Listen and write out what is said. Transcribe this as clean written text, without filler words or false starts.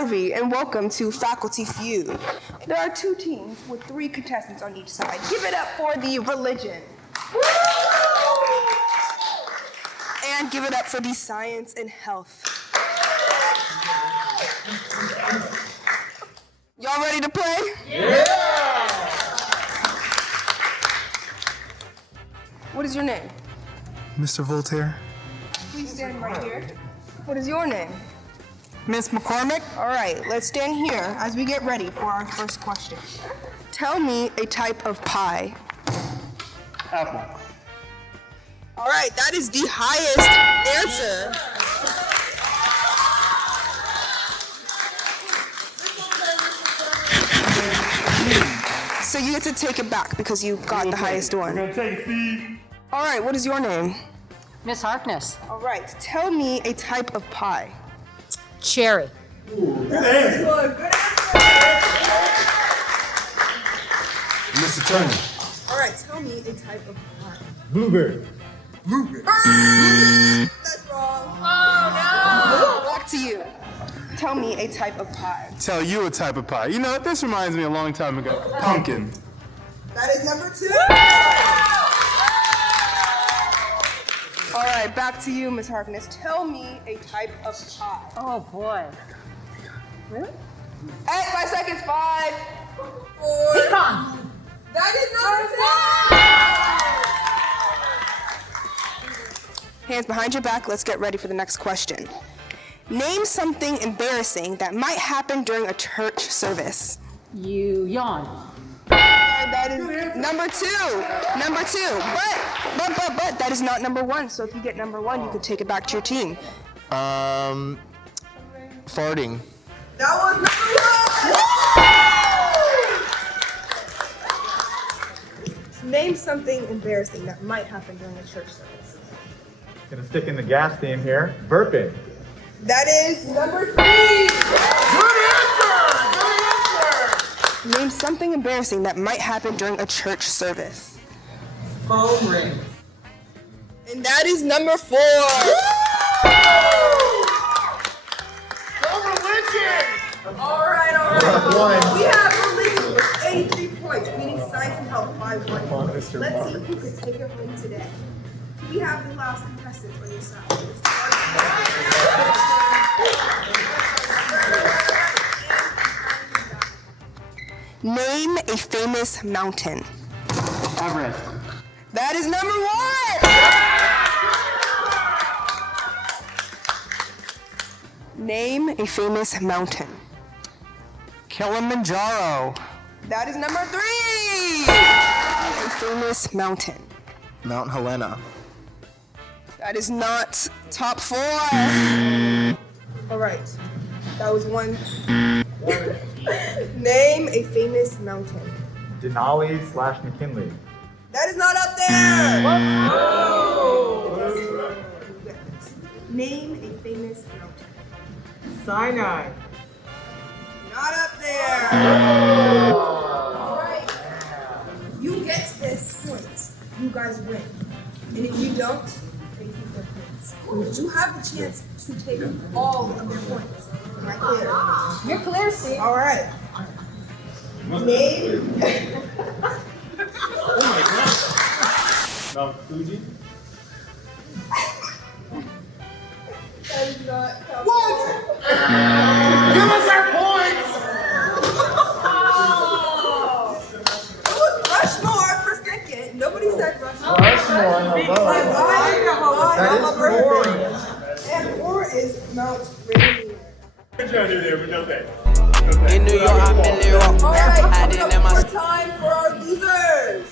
Harvey, and welcome to Faculty Feud. There are 2 teams with 3 contestants on each side. Give it up for the religion. And give it up for the science and health. Y'all ready to play? Yeah! What is your name? Mr. Voltaire. Please stand right here. What is your name? Miss McCormick. All right, let's stand here as we get ready for our first question. Tell me a type of pie. Apple. All right, that is the highest answer. So you get to take it back because you got the highest one. We're gonna take it, Steve. All right, what is your name? Miss Harkness. All right, tell me a type of pie. Cherry. Good answer. Mr. Turner. All right, tell me a type of pie. Blueberry. That's wrong. Oh, no. Back to you. Tell me a type of pie. Tell you a type of pie. You know, this reminds me a long time ago. Pumpkin. That is number 2. All right, back to you, Ms. Harkness. Tell me a type of pie. Oh, boy. Really? 5 seconds. 5, 4. Pecan. That is number 2. Hands behind your back. Let's get ready for the next question. Name something embarrassing that might happen during a church service. You yawn. That is number 2. Number 2. But that is not number 1. So if you get number 1, you could take it back to your team. Farting. That was number 1. Name something embarrassing that might happen during a church service. Gonna stick in the gas theme here. Burping. That is number 3. Good answer! Name something embarrassing that might happen during a church service. Phone ring. And that is number 4. All right. We have the lead with 83 points, beating science and health by 1. Let's see who can take a win today. We have the last contestants on your side. Name a famous mountain. Everest. That is number 1. Name a famous mountain. Kilimanjaro. That is number 3. A famous mountain. Mount Helena. That is not top 4. All right, that was 1. Name a famous mountain. Denali/McKinley. That is not up there. Name a famous mountain. Sinai. Not up there. All right. You get this point. You guys win. And if you don't, they keep their points. You have the chance to take all of their points. Am I clear? You're clear, Steve. All right. Name. Oh my god. Mount Fuji. That is not top What? Give us our points! It was Rushmore for second. Nobody said Rushmore. Rushmore, hello. And 4 is Mount Rainier. What you do there? We know that. In New York, I'm in New York. All right, I coming didn't up know my more time for our losers.